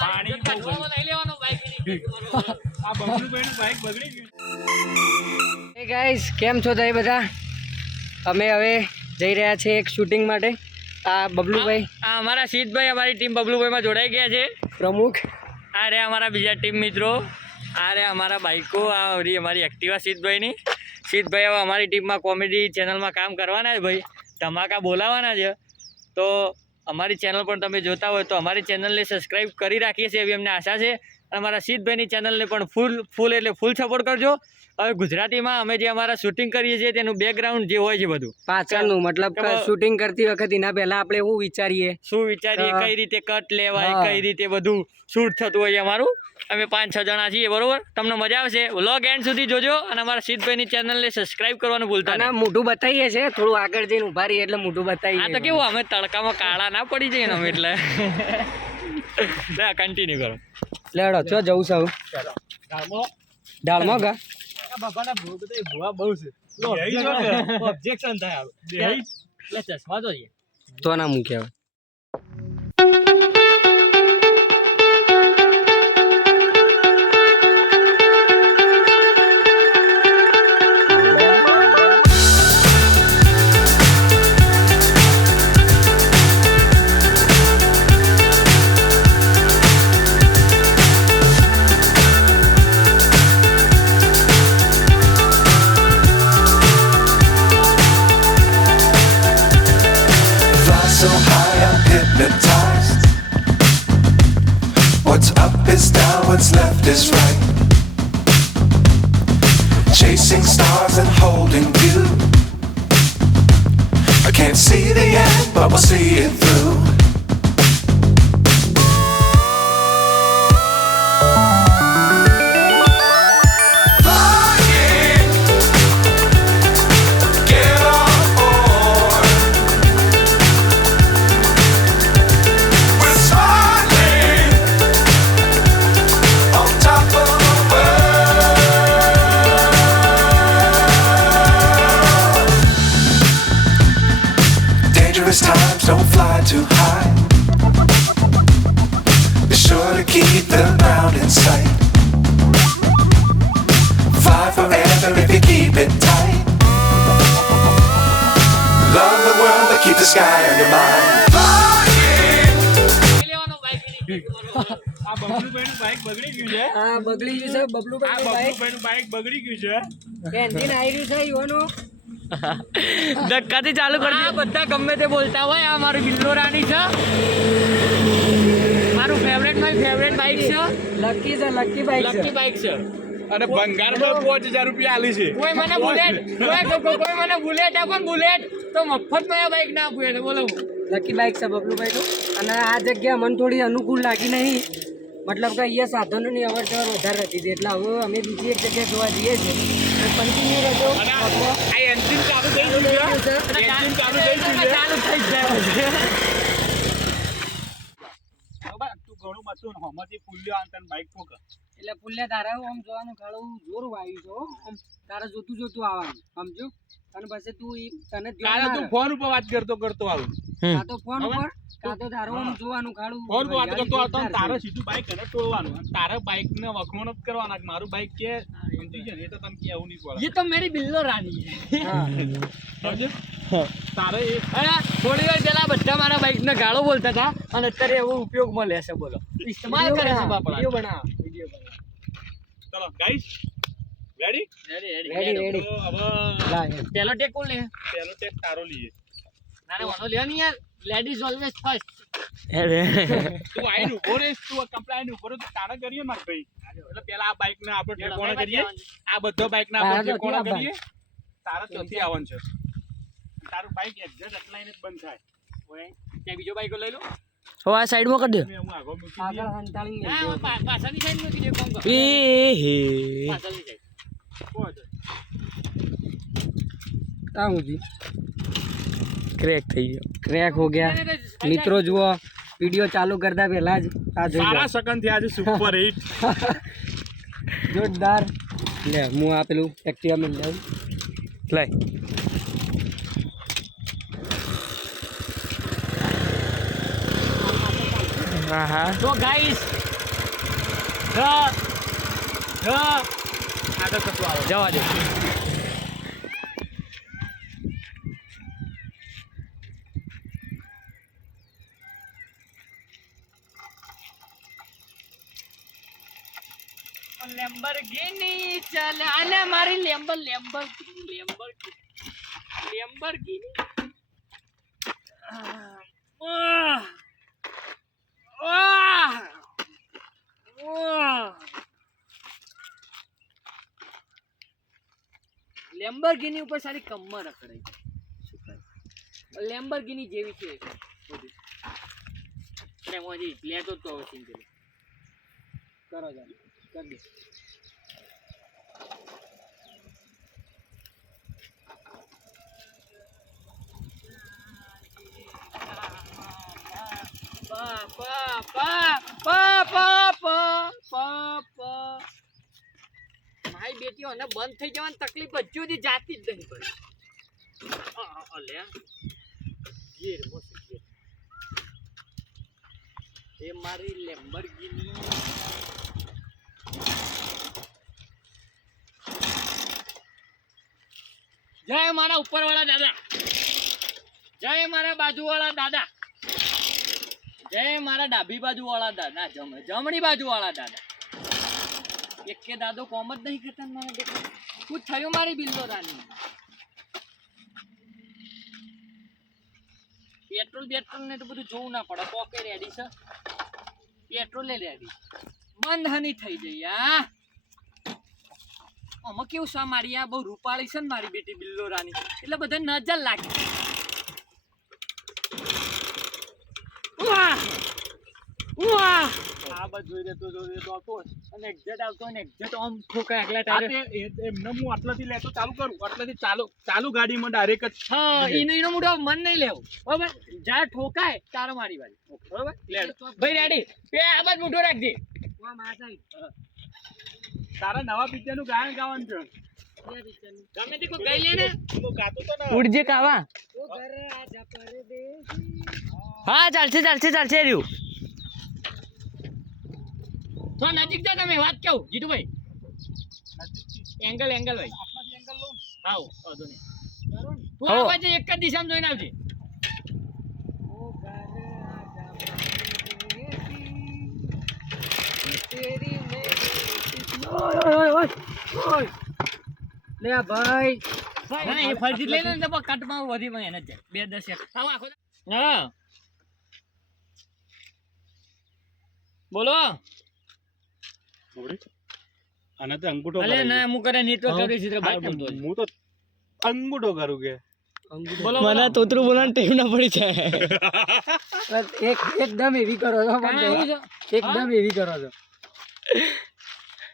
પાણી લઈ લેવાનો બાઈક આ બબલુભાઈનું બાઈક બગડી ગયું. હે ગાઈસ, કેમ છો તમે બધા? અમે હવે જઈ રહ્યા છીએ એક શૂટિંગ માટે. આ બબલુભાઈ, આ અમારા શીતભાઈ અમારી ટીમ બબલુભાઈમાં જોડાઈ ગયા છે પ્રમુખ. આ રે અમારા બીજા ટીમ મિત્રો, આ રે અમારા બાઈકો, આ અમારી એક્ટિવા શીતભાઈની. શીતભાઈ હવે અમારી ટીમમાં કોમેડી ચેનલમાં કામ કરવાના છે ભાઈ, ધમાકા બોલાવાના છે. તો અમારી ચેનલ પણ તમે જોતા હોય તો અમારી ચેનલને સબસ્ક્રાઈબ કરી રાખીએ છીએ એવી અમને આશા છે. અને અમારા શીતભાઈની ચેનલને પણ ફૂલ સપોર્ટ કરજો. હવે ગુજરાતીમાં અમે જે અમારા શૂટિંગ કરીએ છીએ તેનું બેકગ્રાઉન્ડ જે હોય છે બધું પાછળનું, મતલબ શૂટિંગ કરતી વખત એના પહેલા આપણે શું વિચારીએ, કઈ રીતે કટ લેવાય, કઈ રીતે બધું શૂટ થતું હોય છે અમારું. અમે 5-6 જણા છીએ, બરોબર? તમને મજા આવશે. વ્લોગ એન્ડ સુધી જોજો અને અમારા શીતભાઈની ચેનલને સબસ્ક્રાઇબ કરવાનું ભૂલતા નહીં. મોઢું બતાવીએ છે, થોડું આગળ જઈને ઉભા રહીએ એટલે મોઢું બતાવીએ. આ તો કેવું, અમે તડકામાં કાળા ના પડી જઈએ ને અમે એટલે. કન્ટિન્યુ કરો. લેડો, ચો જવું સૌ દાળમાં ગા ઓબ્જેક્શન થાય એટલે ચશ્મા તો છે તો ના મૂક્યા. So high I'm hypnotized. What's up is down, what's left is right. Chasing stars and holding you. I can't see the end, but we'll see it through. Times don't fly too high. Be sure to keep the ground in sight. Fly forever if you keep it tight. Love the world but keep the sky on your mind. આ બબલુભાઈનું bike બગડી ગયું છે. હા, બગડી ગયું છે બબલુભાઈનું bike બગડી ગયું છે. એન્જિન આવી રહ્યું છે ઈવાનું. ધક્કાથી ચાલુ કરજો. બધા ગમે તે બોલતા હોય, આ મારું બિલ્લો રાણી છે, મારું ફેવરેટ બાઈક છે. લકી બાઈક છે. અને ભંગારમાં 5000 રૂપિયા આલી છે. કોઈ મને બુલેટ આપો ને બુલેટ તો મફતમાં બાઈક ના આપું. બોલો, લકી બાઈક છે બબલુભાઈનું. અને આ જગ્યા મને થોડી અનુકૂળ લાગી નહીં, મતલબ કે અહીંયા સાધનોની અવર જવર વધારે હતી એટલે હવે અમે બીજી એક જગ્યાએ જોવા જઈએ છીએ. કન્ટિન્યુ રહેજો. આ એન્જિન ચાલુ થઈ ગયું છે. ચાલુ થઈ જાય તું ઘણું મતું હમતી પુલ્યો આંતન બાઈક ઠોક એટલે પુલ્યા તારે આમ જોવાનું ખાડું જોર વાવ્યું છો, આમ તારે જોતું આવવાનું, સમજો? અને પછી તું તું ફોન ઉપર વાત કરતો આવું. કાં તો ફોન ઉપર, કાં તો તારું આમ જોવાનું ખાડું. ફોન ઉપર વાત કરતો આવતો તારે સીધું બાઈક એને ટોળવાનું. તારે બાઈક ને વખમણ જ કરવાના. મારું બાઈક કે સમજી છે ને, એ તો તને કેવું નહીં પડે. એ તો મેરી બિલ્લો રાની છે. તારે થોડી વાર પેલા બધા મારા બાઈક ને ગાળો બોલતા હતા અને અત્યારે એવો ઉપયોગમાં લેશે. બોલો, ઇસ્તેમાલ કરે છે બાપડા. વિડિયો બનાવ. ચલો ગાઈસ, રેડી. પેલો ટેક કોણ લે? પેલો ટેક તારો લઈએ. નારે વાળો લે ને યાર, લેડીઝ ઓલવેઝ ફર્સ્ટ. તું આઈને ઉભો રે, તું કપડા આઈને ઉભો રે તો તારે કરીએ માર ભાઈ. એટલે પેલા આ બાઈક ને આપણે ઠેકોણા કરીએ. આ બધો બાઈક ને આપણે ઠેકોણા કરીએ. તારે ચોથી આવવાનું છે. તારું બાઈક એક્ઝેક્ટ અટલાઈને જ બંધ થાય. ઓય, ત્યાં બીજો બાઈક લઈ લો. હો, આ સાઈડમાં કરી દે. હું આગળ મૂકી દે. આગળ હંતાળી હા, પાછળની સાઈડ મૂકી દે. કોમ કર. પાછળની સાઈડ. ક્રેક हो गया મિત્રો. જુઓ, વિડિયો ચાલુ કરતા પહેલા જ આ જોઈ સારા સકન થી આજે સુપર હિટ જોરદાર. લે, હું આ પેલું એક્ટિવા મિલ જાઉં. લે, હા હા તો ગાઈસ આગળ કશું આવે જવા દે લેમ્બોર્ગિની ચાલે આને મારી લેમ્બોર્ગિની લેમ્બોર્ગિની ઉપર સારી કમર રખડાઈ લેમ્બોર્ગિની જેવી છે બધી અરે મોજી લેતો તો હવે સિંગલ કરો જા કર દે મારી બેટીઓને બંધ થઈ જવાની તકલીફ હજુ સુધી જાતી જ નહીં પડી ગીર મસ્ત ગીર એ મારી લેમ્બોર્ગિની જય મારા ઉપરવાળા દાદા જય મારા બાજુવાળા દાદા જય મારા ડાબી બાજુવાળા દાદા જમણી બાજુવાળા દાદા એક કે દાદો કોમ જ નહીં કરતા મારા બેટા શું થયું મારી બિલ્લો રાની પેટ્રોલ ને તો બધું જોવું ના પડે પોકે રેડી છે પેટ્રોલ રેડી બંધ હની થઈ જઈ આમાં કેવું છે મારી આ બહુ રૂપાળી છે ને મારી બેટી બિલ્લો રાની એટલે બધા નજર લાગે આ બધું જોઈ તો અને એક્ઝેટ આવતો ને એક્ઝેટ આમ ઠોકા એકલા તારે એમને હું આટલાથી લેતો ચાલુ કરું આટલાથી ચાલુ ગાડીમાં ડાયરેક્ટ જ હા એનો મોટો મન નહીં લેવું બરાબર જ્યાં ઠોકાય તારો મારી વાળી બરાબર ભાઈ રેડી બે આ બાદ મોટો રાખજે તારા નવા પિક્ચર નું ગાયન ગાવાનું છે ગમે તે કોઈ ગઈ લે ને હું ગાતો તો ને ઉડજે કાવા હા ચાલશે રહ્યું તો નજીક જા તમે વાત કેવું જીતુભાઈ એંગલ ભાઈ આવો વાંધો નહીં તું આ બાજુ એક જ દિશામાં જોઈને આવજે લે ભાઈ ના એ ફરજી લઈને તો કટમાં વધી મને એને જ 2-10 આવો આખો હા બોલો આને તો અંગૂઠો અલે ના હું કરે નેટવર્ક કરી છે બાર બોલતો હું તો અંગૂઠો કરું કે બોલો મને તોતરું બોલવાનું ટેવ ના પડી છે એકદમ એવી કરો છો એકદમ એવી કરો છો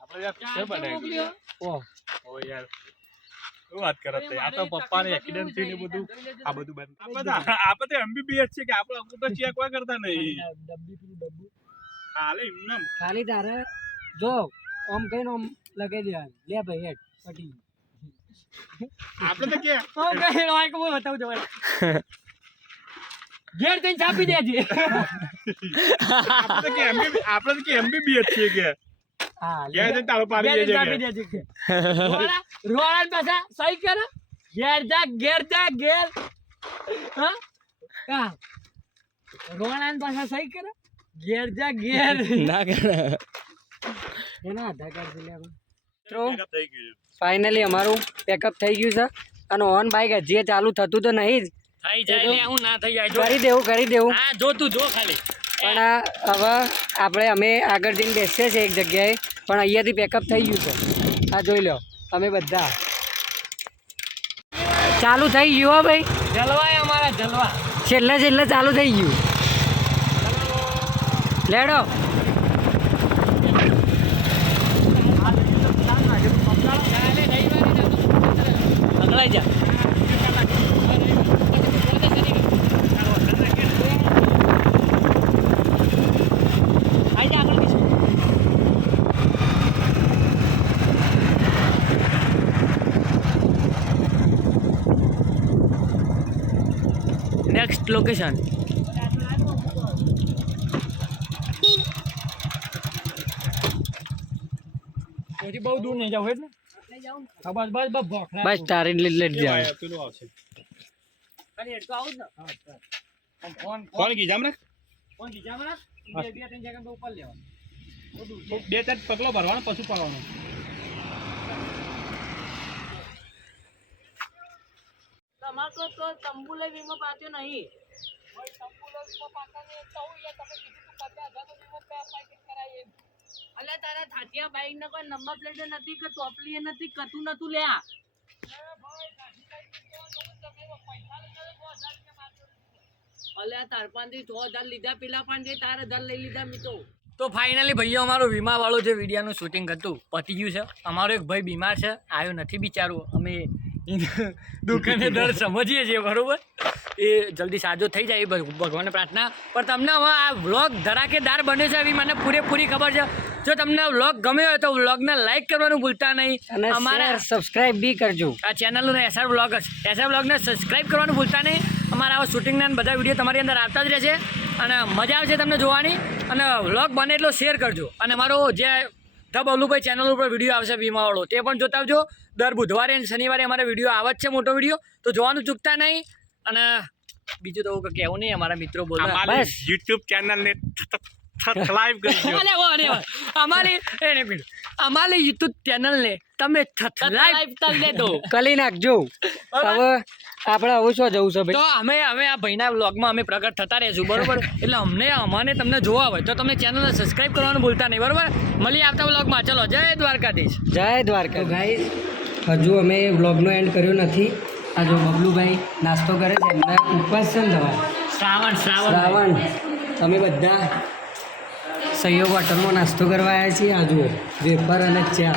આપણે યાર શું બનાવી ઓ યાર શું વાત કરો તે આ તો પપ્પાને એક્સિડન્ટ થયું ને બધું આ બધું બંધ આપણે તો એમબીબીએસ છે કે આપણે અંગૂઠો ચેક વા કરતા નહીં ખાલી તારે જો ઓમ કઈને ઓમ લગાઈ દેવાનું લે ભાઈ હેડ પટી આપણે તો કે ઓમ કઈ રોય કે બતાવ જો ઘેર જઈને છાપી દેજે આપણે તો કે એમબીબીએસ છે કે હા ઘેર જઈને તાળો પાડી દેજે છાપી દેજે કે રોળાન પાછા સહી કરે ઘેર જા હા રોળાન પાછા સહી કરે ઘેર જા ના કરે એના આધાર કાર્ડ લે મિત્રો થઈ ગયું ફાઇનલી અમારું પેકઅપ થઈ ગયું છે અને ઓન બાઇક હજી ચાલુ થતું તો નહીં જ થઈ જાય લે હું ના થઈ જાય કરી દેવું હા જો તું જો ખાલી પણ હવે અમે આગળ જઈને બેસીએ છીએ એક જગ્યાએ પણ અહીંયાથી પેકઅપ થઈ ગયું છે આ જોઈ લો અમે બધા ચાલુ થઈ ગયું હો ભાઈ જલવાય અમારા જલવા છેલ્લે ચાલુ થઈ ગયું લેડો અગળાઈ જા નેક્સ્ટ લોકેશન પછી બહુ દૂર નહીં જાવ એટલે હા બસ બસ બસ ભોખરા બસ તારી લેટ જાય પેલું આવશે ખાલી હેડ તો આવું જ ને ફોન કોણ કીધા હમણાં ફોન કીધા મને બે ત્રણ જગ્યા ઉપર લેવાનું બે ચાર પગલો ભરવાનો પછી પડવાનો તમારો તો તંબુ લઈ વીમો પાછો નહીં અલ્યા તારા થાટિયા બાઈક ને કોઈ નંબર પ્લેટ નથી કે ચોપલી નથી કતું નતું લ્યા અલ્યા તાર પાંચથી 6,000 લીધા પેલા પાંચથી તાર 1,000 લઈ લીધા મિત્રો તો ફાઇનલી ભાઈઓ અમારો વીમા વાળો જે વિડીયોનું શૂટિંગ હતું પતી ગયું છે અમારો એક ભાઈ બીમાર છે આવ્યો નથી બિચારો અમે દુકાને દર સમજીએ છીએ બરોબર એ જલ્દી સાજો થઈ જાય એ ભગવાનને પ્રાર્થના પણ તમને હવે આ વ્લોગ ધડાકેદાર બન્યો છે એવી મને પૂરેપૂરી ખબર છે જો તમને વ્લોગ ગમ્યો હોય તો વ્લોગને લાઈક કરવાનું ભૂલતા નહીં અને અમારા સબસ્ક્રાઇબ બી કરજો આ ચેનલનું એસઆર વ્લોગર્સ એસઆર વ્લોગને સબસ્ક્રાઈબ કરવાનું ભૂલતા નહીં અમારા આવા શૂટિંગના બધા વિડીયો તમારી અંદર આવતા જ રહેશે અને મજા આવશે તમને જોવાની અને વ્લોગ બને એટલો શેર કરજો અને મારો જે ધ બબલુભાઈ ચેનલ ઉપર વિડીયો આવશે વીમાવાળો તે પણ જોતા આવજો દર બુધવારે અને શનિવારે અમારે વિડીયો આવે જ છે મોટો વિડીયો તો જોવાનું ચૂકતા નહીં અને બીજું તો કંઈ કહેવું નહીં અમારા મિત્રો બોલે બસ YouTube ચેનલને સબસ્ક્રાઇબ કરજો અમારી યુટ્યુબ ચેનલને તમે સબસ્ક્રાઇબ કરી દેજો કરી નાખજો હવે આપણે હવે શું જવું છે તો ભાઈ અમે આ ભાઈના વ્લોગમાં અમે પ્રગટ થતા રહીશું બરોબર એટલે અમને તમને જોવા હોય તો તમને ચેનલને સબસ્ક્રાઇબ કરવાનું ભૂલતા નહીં બરોબર મળીએ આવતા વ્લોગમાં ચલો જય દ્વારકાધીશ જય દ્વારકા ગાઈસ હજુ અમે વ્લોગનો એન્ડ કર્યો નથી આ જો બબલુભાઈ નાસ્તો કરે છે એમના ઉપવાસ છે ને તમારે શ્રાવણ તમે બધા સહયોગ હોટલમાં નાસ્તો કરવા આવ્યા છીએ આ જુઓ વેફર અને ચા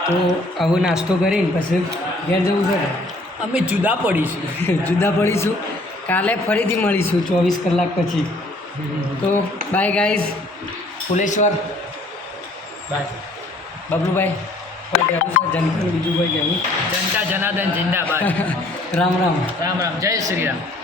તો આવો નાસ્તો કરીને પછી ઘેર જવું છે અમે જુદા પડીશું જુદા પડીશું કાલે ફરીથી મળીશું 24 કલાક પછી તો બાય ગાઈઝ ફુલેશ્વર બાય બબલુભાઈ કોઈ કહેવું છે જનતા બીજું કોઈ કહેવું જનતા જનાર્દન જિંદાબાદ રામ રામ રામ રામ જય શ્રી રામ